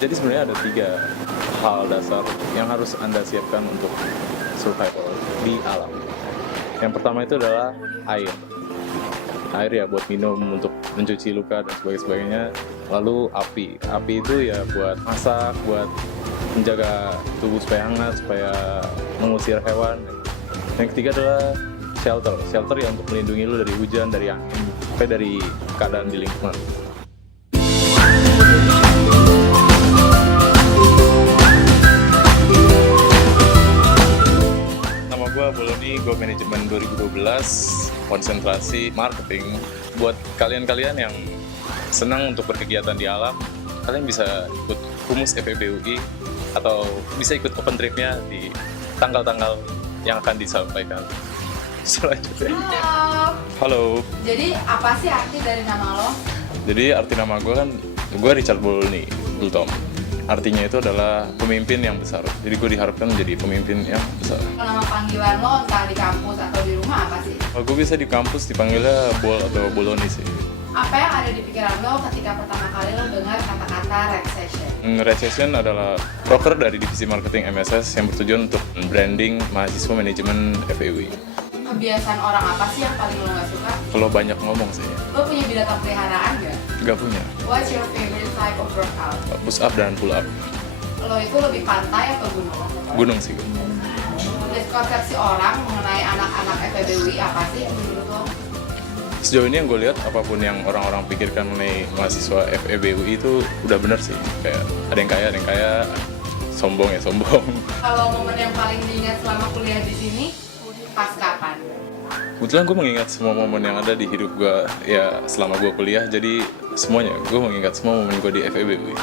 Jadi sebenarnya ada 3 hal dasar yang harus Anda siapkan untuk survival di alam. Yang pertama itu adalah air. Air ya buat minum, untuk mencuci luka dan sebagainya. Lalu api. Api itu ya buat masak, buat menjaga tubuh supaya hangat, supaya mengusir hewan. Yang ketiga adalah shelter. Shelter ya untuk melindungi lu dari hujan, dari angin, sampai dari keadaan di lingkungan. Nama gue Boloni, gue manajemen 2012, konsentrasi marketing. Buat kalian-kalian yang senang untuk berkegiatan di alam, kalian bisa ikut Humus FEB UI atau bisa ikut open trip-nya di tanggal-tanggal yang akan disampaikan selanjutnya. Halo. Halo. Jadi apa sih arti dari nama lo? Jadi arti nama gue kan, gue Richard Boloni, Bultom. Artinya itu adalah pemimpin yang besar. Jadi gue diharapkan menjadi pemimpin yang besar. Nama panggilan lo entah di kampus atau di rumah apa sih? Kalau gue bisa di kampus dipanggilnya Bol atau Boloni sih. Apa yang ada di pikiran lo ketika pertama kali lo dengar kata-kata recession? Recession adalah broker dari divisi marketing MSS yang bertujuan untuk branding mahasiswa manajemen FEUI. Kebiasaan orang apa sih yang paling lo gak suka? Kalau banyak ngomong sih, Lo punya binatang peliharaan gak? nggak punya. What's your favorite type of workout? Push up dan pull up. Lo itu lebih pantai atau gunung? Gunung sih. Miskonsepsi orang mengenai anak-anak FEBUI apa sih menurut lo? Sejauh ini yang gue lihat, apapun yang orang-orang pikirkan mengenai mahasiswa FEBUI itu udah bener sih. Kayak ada yang kaya, sombong ya sombong. Kalau momen yang paling diingat selama kuliah di sini, pas kapan? Kebetulan gue mengingat semua momen yang ada di hidup gue ya selama gue kuliah, jadi semuanya gue mengingat semua momen gue di FEBUI.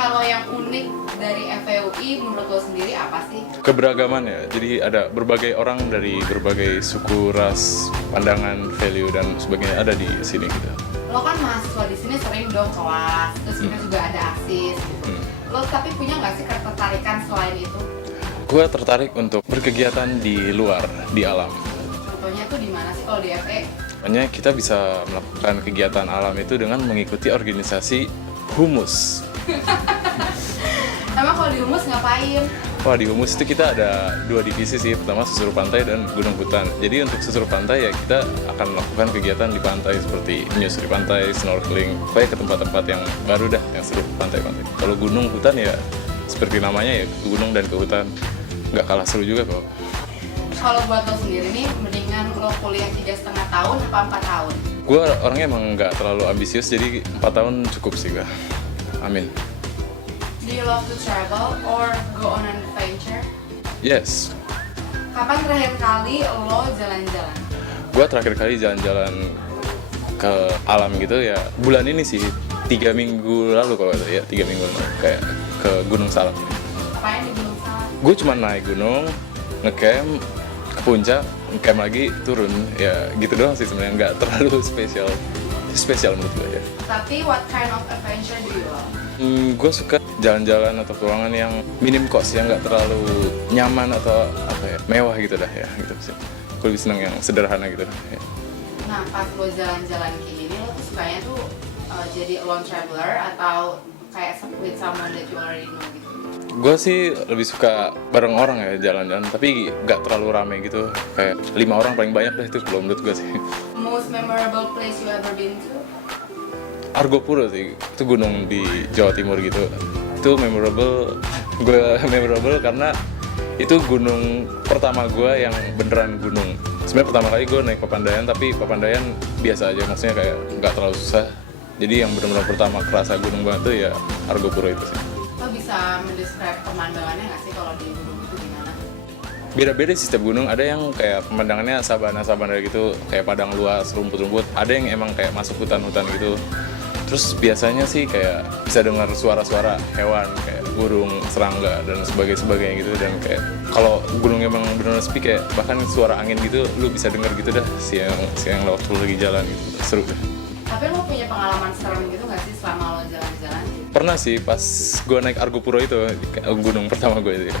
Kalau yang unik dari FEUI menurut lo sendiri apa sih? Keberagamannya, jadi ada berbagai orang dari berbagai suku, ras, pandangan, value dan sebagainya ada di sini gitu. Lo kan mahasiswa di sini sering dong kelas, terus kita juga ada ASIS gitu. Lo tapi punya nggak sih ketertarikan selain itu? Gue tertarik untuk berkegiatan di luar, di alam. Contohnya tuh di mana sih kalau di FE? Makanya kita bisa melakukan kegiatan alam itu dengan mengikuti organisasi Humus. Emang kalau di Humus ngapain? Wah, di Humus itu kita ada 2 divisi sih, pertama susur pantai dan gunung hutan. Jadi untuk susur pantai ya kita akan melakukan kegiatan di pantai seperti menyusuri pantai, snorkeling, pokoknya ke tempat-tempat yang baru dah, yang seru pantai-pantai. Kalau gunung hutan ya seperti namanya ya, ke gunung dan ke hutan, nggak kalah seru juga kok. Kalau buat lo sendiri nih, mendingan lo kuliah 3,5 tahun apa 4 tahun? Gue orangnya emang nggak terlalu ambisius, jadi 4 tahun cukup sih gue. Amin. Do you love to travel or go on an adventure? Yes. Kapan terakhir kali lo jalan-jalan? Gue terakhir kali jalan-jalan ke alam gitu ya bulan ini sih, 3 minggu lalu kalau ya 3 minggu lalu, kayak ke Gunung Salak. Apain di Gunung Salak? Gue cuma naik gunung, ngecamp ke puncak, ngecamp lagi turun, ya gitu doang sih sebenarnya, nggak terlalu spesial menurut gue ya. Tapi what kind of adventure do you love? Gue suka jalan-jalan atau ruangan yang minim cost, yang nggak terlalu nyaman atau apa ya, mewah gitu dah ya gitu sih. Gue lebih seneng yang sederhana gitu dah ya. Nah, pas lo jalan-jalan kayak gini, lo tuh sukanya tuh jadi lone traveler atau kayak with someone that you already know gitu? Gue sih lebih suka bareng orang ya jalan-jalan, tapi nggak terlalu rame gitu, kayak 5 orang paling banyak dah, itu kalau menurut gue sih. Most memorable place you ever been to? Argopuro sih, itu gunung di Jawa Timur gitu. Itu memorable, gue memorable karena itu gunung pertama gue yang beneran gunung. Sebenarnya pertama kali gue naik Papandayan, tapi Papandayan biasa aja, maksudnya kayak nggak terlalu susah. Jadi yang benar-benar pertama kerasa gunung banget tuh ya Argopuro itu sih. Lo bisa mendescribe pemandangannya nggak sih kalau di gunung itu gimana? Beda-beda sih setiap gunung, ada yang kayak pemandangannya sabana-sabana gitu, kayak padang luas, rumput-rumput. Ada yang emang kayak masuk hutan-hutan gitu. Terus biasanya sih kayak bisa dengar suara-suara hewan, kayak burung, serangga, dan sebagainya gitu. Dan kayak kalau gunungnya emang benar-benar sepi, kayak bahkan suara angin gitu, lu bisa denger gitu dah, siang lewat lu lagi jalan gitu, seru dah. Tapi lo punya pengalaman serem gitu nggak sih selama lo jalan-jalan? Pernah sih pas gue naik Argopuro itu, gunung pertama gue itu ya.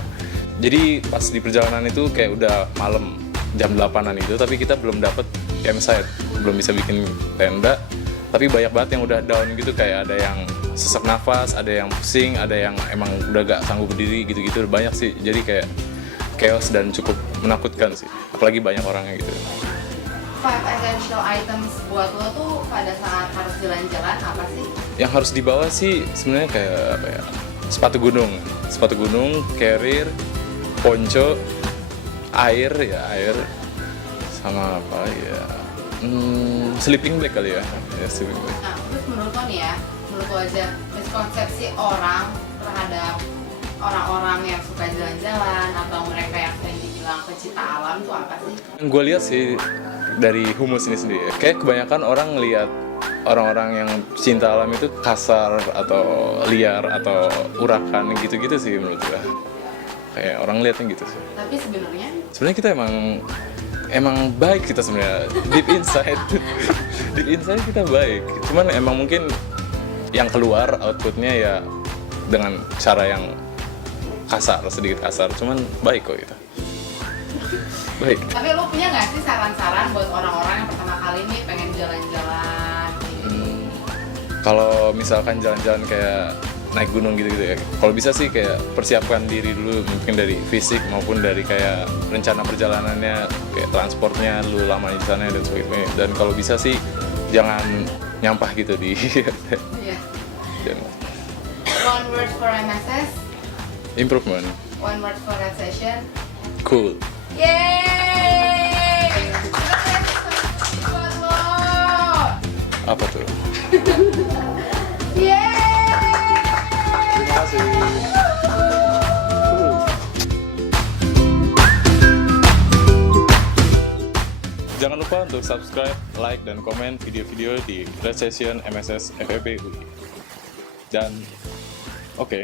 Jadi pas di perjalanan itu kayak udah malam, jam 8-an itu, tapi kita belum dapet campsite, belum bisa bikin tenda. Tapi banyak banget yang udah down gitu, kayak ada yang sesak nafas, ada yang pusing, ada yang emang udah gak sanggup berdiri gitu-gitu, banyak sih. Jadi kayak chaos dan cukup menakutkan sih, apalagi banyak orangnya gitu. 5 essential items buat lo tuh pada saat harus jalan-jalan apa sih? Yang harus dibawa sih sebenarnya kayak apa ya, sepatu gunung, carrier, ponco, air, sama apa ya, sleeping bag kali ya, sleeping bag. Nah, terus menurut lo nih ya, menurut lo aja miskonsepsi orang terhadap orang-orang yang suka jalan-jalan atau mereka yang sering dibilang pecinta alam tuh apa sih? Yang gue lihat sih dari Humus ini sendiri, kayak kebanyakan orang ngelihat orang-orang yang cinta alam itu kasar atau liar atau urakan gitu-gitu sih menurut gue. Kayak orang lihatnya gitu sih. Tapi sebenarnya Kita emang baik kita sebenarnya, deep inside kita baik, cuman emang mungkin yang keluar outputnya ya dengan cara yang sedikit kasar, cuman baik kok kita baik. Tapi lo punya nggak sih saran-saran buat orang-orang yang pertama kali nih pengen jalan-jalan gitu? Kalau misalkan jalan-jalan kayak naik gunung gitu-gitu ya, kalau bisa sih kayak persiapkan diri dulu, mungkin dari fisik maupun dari kayak rencana perjalanannya, kayak transportnya lu lama di sana dan sebagainya. Dan kalau bisa sih jangan nyampah gitu di Iya. dan One word for MSS, improvement, one word for that session. cool. Yeay! Sukses buat lo! Apa tuh? Yeay! Terima kasih. Jangan lupa untuk subscribe, like, dan komen video-video di Red Session MSS FEB UI. Dan oke.